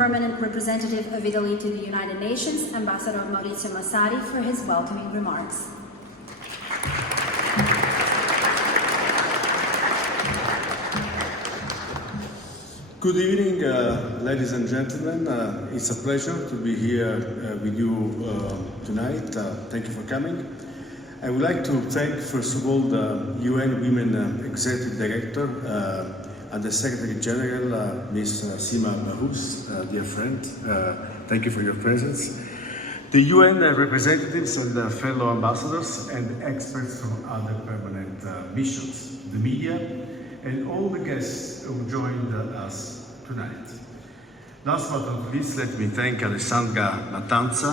Permanent Representative of Italy to the United Nations, Ambassador Maurizio Massari, for his welcoming remarks. Good evening, ladies and gentlemen. It's a pleasure to be here with you tonight. Thank you for coming. I would like to thank, first of all, the UN Women Executive Director and the Secretary General, Ms. Sima Bahous, dear friend. Thank you for your presence. The UN representatives and fellow ambassadors and experts from other permanent missions, the media, and all the guests who joined us tonight. Last but not least, let me thank Alessandra Mattanza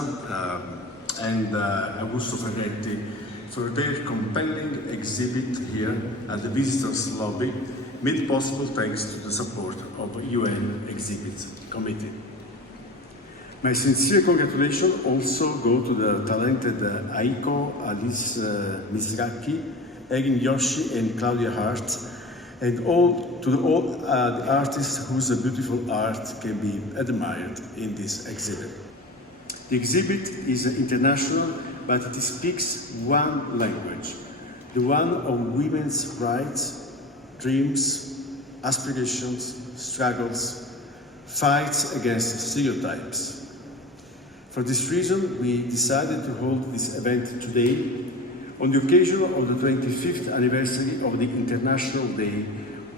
and Augusto Ferretti for their compelling exhibit here at the Visitors Lobby, made possible thanks to the support of the UN Exhibits Committee. My sincere congratulations also go to the talented Aiko, Alice Mizrachi, Erin Yoshi and Claudia Hart, and all the artists whose beautiful art can be admired in this exhibit. The exhibit is international, but it speaks one language, the one of women's rights, dreams, aspirations, struggles, fights against stereotypes. For this reason, we decided to hold this event today on the occasion of the 25th anniversary of the International Day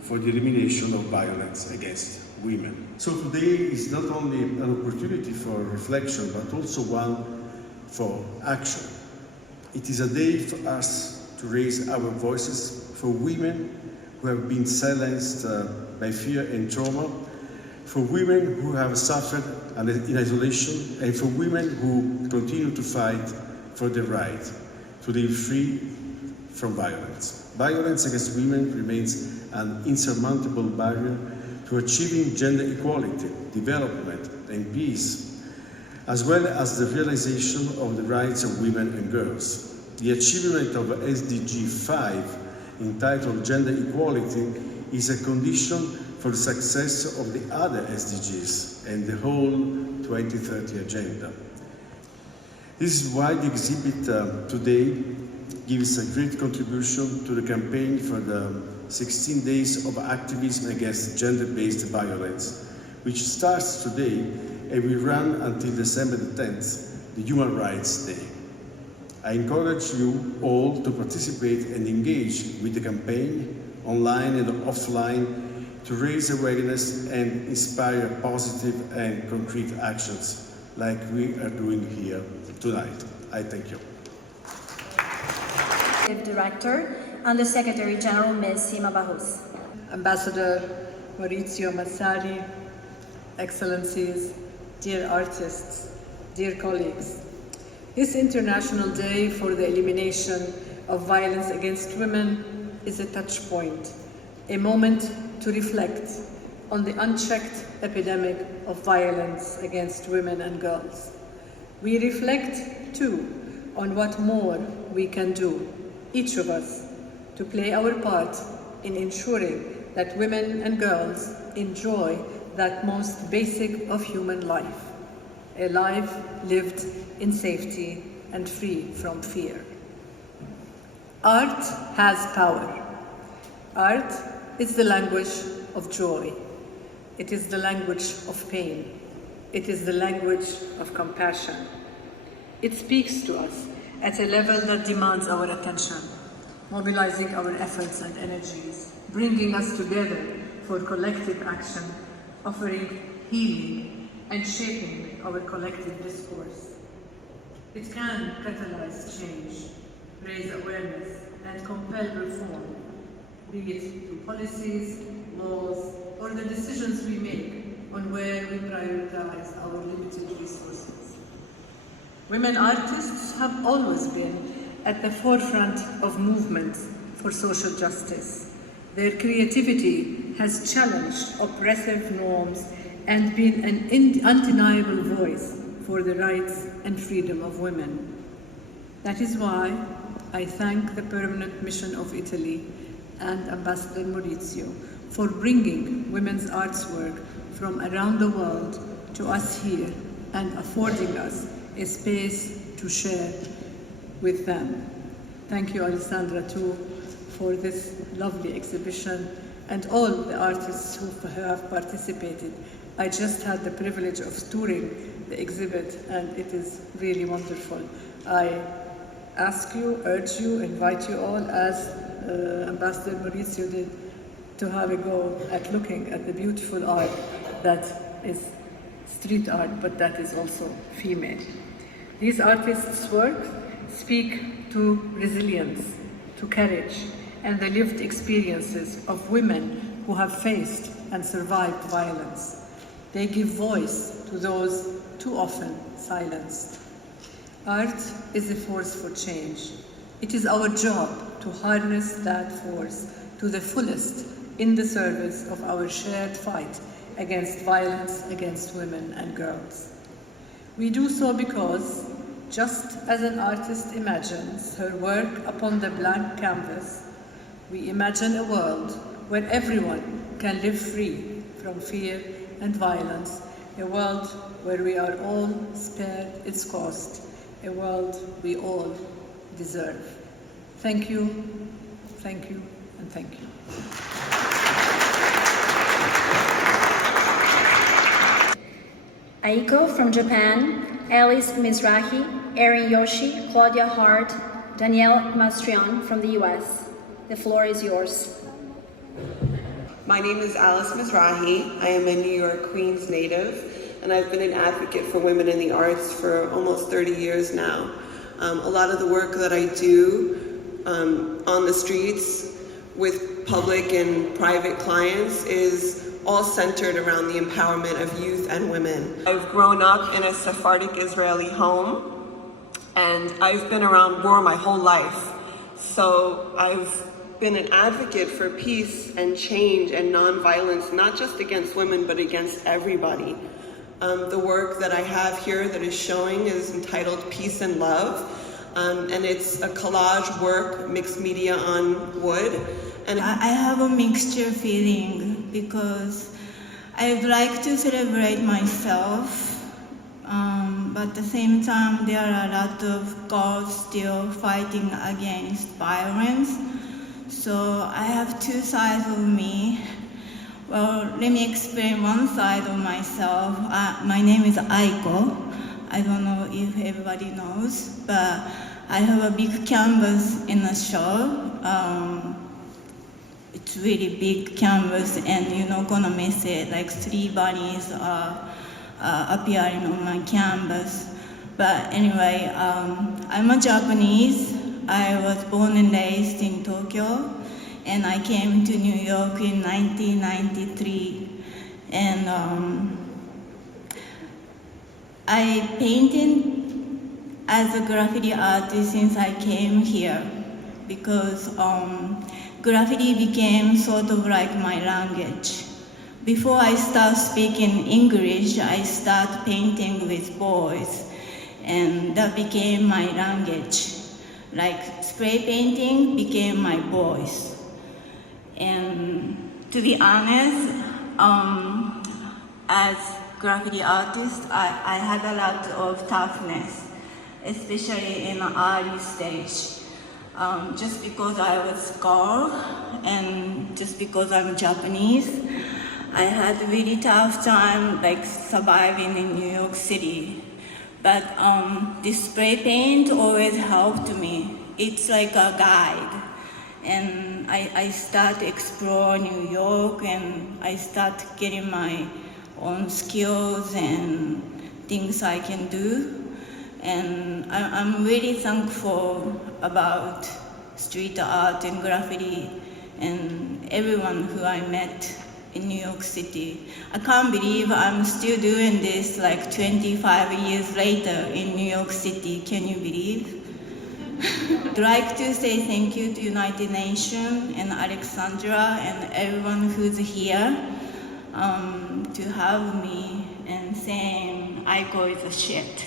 for the Elimination of Violence Against Women. So today is not only an opportunity for reflection, but also one for action. It is a day for us to raise our voices for women who have been silenced by fear and trauma, for women who have suffered in isolation, and for women who continue to fight for their right to live free from violence. Violence against women remains an insurmountable barrier to achieving gender equality, development, and peace, as well as the realization of the rights of women and girls. The achievement of SDG 5, entitled Gender Equality, is a condition for the success of the other SDGs and the whole 2030 agenda. This is why the exhibit today gives a great contribution to the campaign for the 16 days of activism against gender-based violence, which starts today and will run until December the 10th, the Human Rights Day. I encourage you all to participate and engage with the campaign, online and offline, to raise awareness and inspire positive and concrete actions like we are doing here tonight. I thank you. Director and the Secretary General, Ms. Sima Bahous. Ambassador Maurizio Massari, Excellencies, dear artists, dear colleagues. This International Day for the Elimination of Violence Against Women is a touch point, a moment to reflect on the unchecked epidemic of violence against women and girls. We reflect, too, on what more we can do, each of us, to play our part in ensuring that women and girls enjoy that most basic of human life, a life lived in safety and free from fear. Art has power. Art is the language of joy. It is the language of pain. It is the language of compassion. It speaks to us at a level that demands our attention, mobilizing our efforts and energies, bringing us together for collective action, offering healing and shaping our collective discourse. It can catalyze change, raise awareness, and compel reform, be it through policies, laws, or the decisions we make on where we prioritize our limited resources. Women artists have always been at the forefront of movements for social justice. Their creativity has challenged oppressive norms and been an undeniable voice for the rights and freedom of women. That is why I thank the Permanent Mission of Italy and Ambassador Maurizio for bringing women's arts work from around the world to us here and affording us a space to share with them. Thank you, Alessandra, too, for this lovely exhibition and all the artists who have participated. I just had the privilege of touring the exhibit and it is really wonderful. I ask you, urge you, invite you all, as Ambassador Maurizio did, to have a go at looking at the beautiful art that is street art, but that is also female. These artists' work speak to resilience, to courage, and the lived experiences of women who have faced and survived violence. They give voice to those too often silenced. Art is a force for change. It is our job to harness that force to the fullest in the service of our shared fight against violence against women and girls. We do so because, just as an artist imagines her work upon the blank canvas, we imagine a world where everyone can live free from fear and violence, a world where we are all spared its cost, a world we all deserve. Thank you, and thank you. Aiko from Japan, Alice Mizrachi, Erin Yoshi, Claudia Hart, Danielle Mastrion from the US. The floor is yours. My name is Alice Mizrachi. I am a New York, Queens native, and I've been an advocate for women in the arts for almost 30 years now. A lot of the work that I do on the streets with public and private clients is all centered around the empowerment of youth and women. I've grown up in a Sephardic Israeli home, and I've been around war my whole life. So I've been an advocate for peace and change and nonviolence, not just against women, but against everybody. The work that I have here that is showing is entitled Peace and Love, and it's a collage work, mixed media on wood. And I have a mixture feeling because I'd like to celebrate myself, but at the same time there are a lot of girls still fighting against violence. So I have two sides of me. Well, let me explain one side of myself. My name is Aiko. I don't know if everybody knows, but I have a big canvas in the show. It's really big canvas, and you're not gonna miss it. Like 3 bunnies are appearing on my canvas. But anyway, I'm a Japanese. I was born and raised in Tokyo, and I came to New York in 1993. And I painted as a graffiti artist since I came here, because graffiti became sort of like my language. Before I start speaking English, I start painting with boys, and that became my language. Like spray painting became my voice. And to be honest, as graffiti artist, I had a lot of toughness, especially in the early stage. Just because I was a girl and just because I'm Japanese, I had a really tough time like surviving in New York City. But this spray paint always helped me. It's like a guide. And I start exploring New York, and I start getting my own skills and things I can do. And I'm really thankful about street art and graffiti and everyone who I met in New York City. I can't believe I'm still doing this like 25 years later in New York City. Can you believe? I'd like to say thank you to United Nations and Alessandra and everyone who's here to have me and saying Aiko is a shit.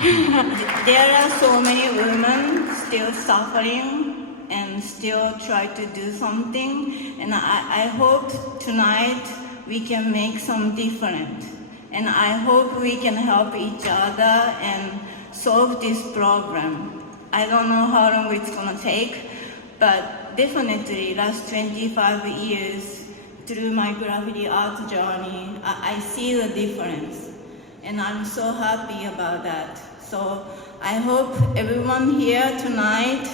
There are so many women still suffering and still try to do something, and I hope tonight we can make some difference. and I hope we can help each other and solve this problem. I don't know how long it's gonna take, but definitely last 25 years through my graffiti art journey, I see the difference, and I'm so happy about that. So I hope everyone here tonight,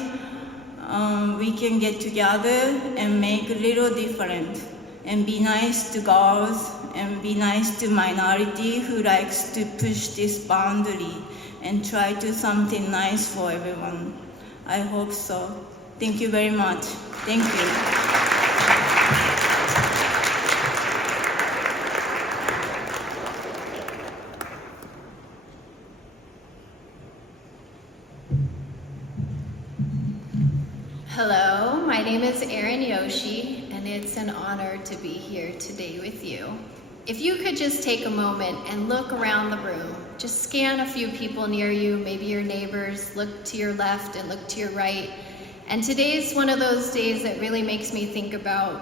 we can get together and make a little difference and be nice to girls and be nice to minority who likes to push this boundary and try to do something nice for everyone. I hope so. Thank you very much. Thank you. Hello, my name is Erin Yoshi, and it's an honor to be here today with you. If you could just take a moment and look around the room, just scan a few people near you, maybe your neighbors, look to your left and look to your right. And today's one of those days that really makes me think about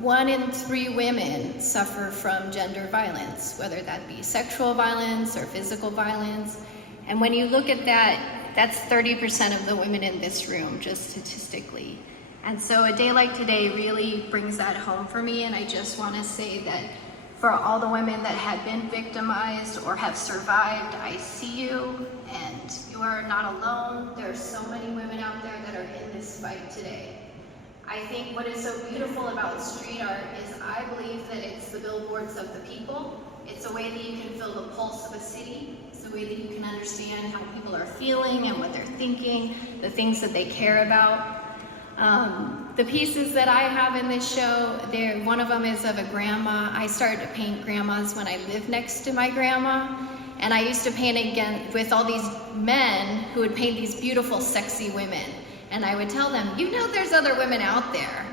1 in 3 women suffer from gender violence, whether that be sexual violence or physical violence. And when you look at that, that's 30% of the women in this room, just statistically. And so a day like today really brings that home for me, and I just want to say that for all the women that have been victimized or have survived, I see you, and you are not alone. There are so many women out there that are in this fight today. I think what is so beautiful about street art is I believe that it's the billboards of the people. It's a way that you can feel the pulse of a city. It's a way that you can understand how people are feeling and what they're thinking, the things that they care about. The pieces that I have in this show, one of them is of a grandma. I started to paint grandmas when I lived next to my grandma, and I used to paint again with all these men who would paint these beautiful, sexy women. And I would tell them, you know there's other women out there.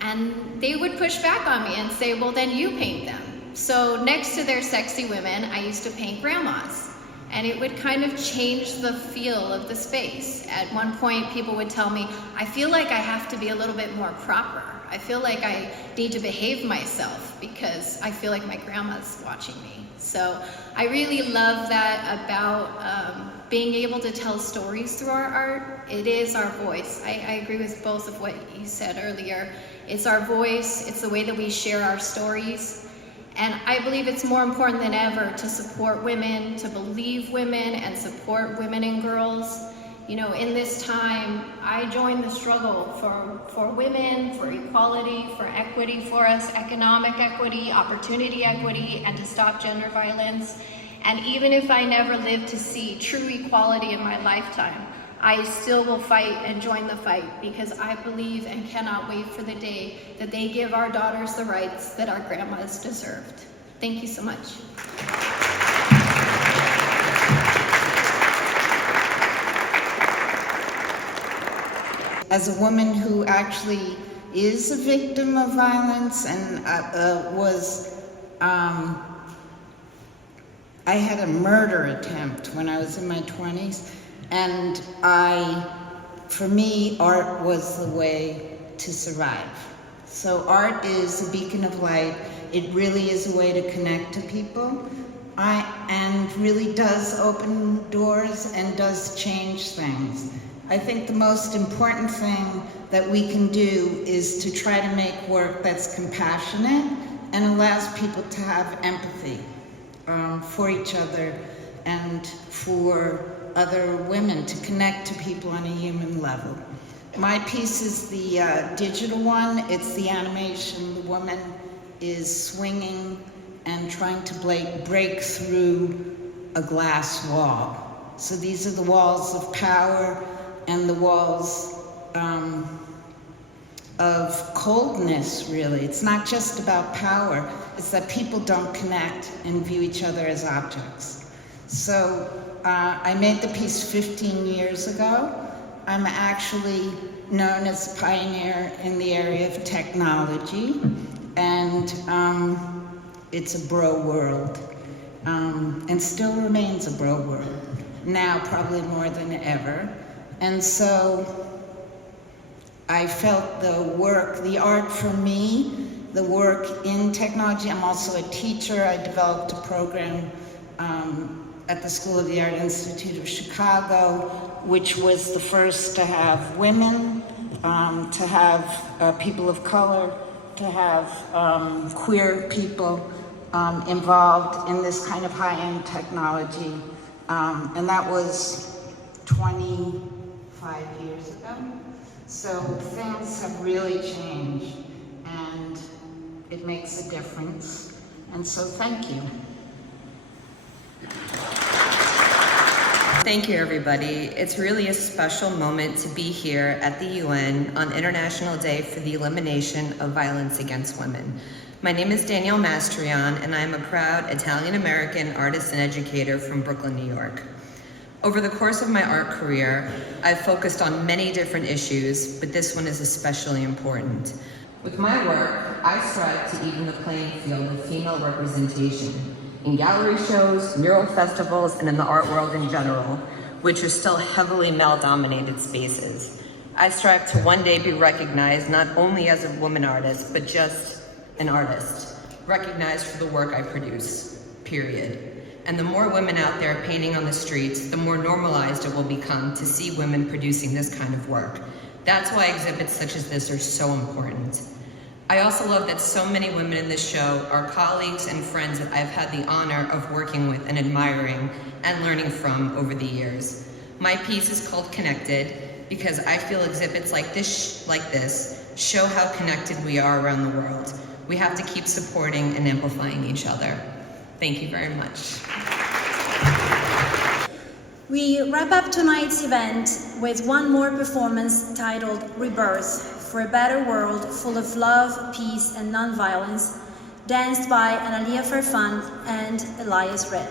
And they would push back on me and say, well, then you paint them. So next to their sexy women, I used to paint grandmas. And it would kind of change the feel of the space. At one point, people would tell me, I feel like I have to be a little bit more proper. I feel like I need to behave myself because I feel like my grandma's watching me. So I really love that about being able to tell stories through our art. It is our voice. I agree with both of what you said earlier. It's our voice, it's the way that we share our stories. And I believe it's more important than ever to support women, to believe women, and support women and girls. You know, in this time, I joined the struggle for women, for equality, for equity for us, economic equity, opportunity equity, and to stop gender violence. And even if I never live to see true equality in my lifetime, I still will fight and join the fight because I believe and cannot wait for the day that they give our daughters the rights that our grandmas deserved. Thank you so much. As a woman who actually is a victim of violence and I had a murder attempt when I was in my 20s, and for me, art was the way to survive. So art is a beacon of light. It really is a way to connect to people, and really does open doors and does change things. I think the most important thing that we can do is to try to make work that's compassionate and allows people to have empathy for each other and for other women, to connect to people on a human level. My piece is the digital one. It's the animation. The woman is swinging and trying to break through a glass wall. So these are the walls of power and the walls of coldness, really. It's not just about power. It's that people don't connect and view each other as objects. So I made the piece 15 years ago. I'm actually known as a pioneer in the area of technology, and it's a bro world, and still remains a bro world, now probably more than ever. And so I felt the art for me the work in technology. I'm also a teacher. I developed a program at the School of the Art Institute of Chicago, which was the first to have women, to have people of color, to have queer people involved in this kind of high-end technology. And that was 25 years ago. So things have really changed, and it makes a difference. And so thank you. Thank you, everybody. It's really a special moment to be here at the UN on International Day for the Elimination of Violence Against Women. My name is Danielle Mastrion, and I am a proud Italian-American artist and educator from Brooklyn, New York. Over the course of my art career, I've focused on many different issues, but this one is especially important. With my work, I strive to even the playing field of female representation in gallery shows, mural festivals, and in the art world in general, which are still heavily male-dominated spaces. I strive to one day be recognized not only as a woman artist, but just an artist, recognized for the work I produce, period. And the more women out there painting on the streets, the more normalized it will become to see women producing this kind of work. That's why exhibits such as this are so important. I also love that so many women in this show are colleagues and friends that I've had the honor of working with and admiring and learning from over the years. My piece is called Connected because I feel exhibits like this show how connected we are around the world. We have to keep supporting and amplifying each other. Thank you very much. We wrap up tonight's event with one more performance titled Rebirth, for a better world full of love, peace, and nonviolence, danced by Analia Farfan and Elias Red.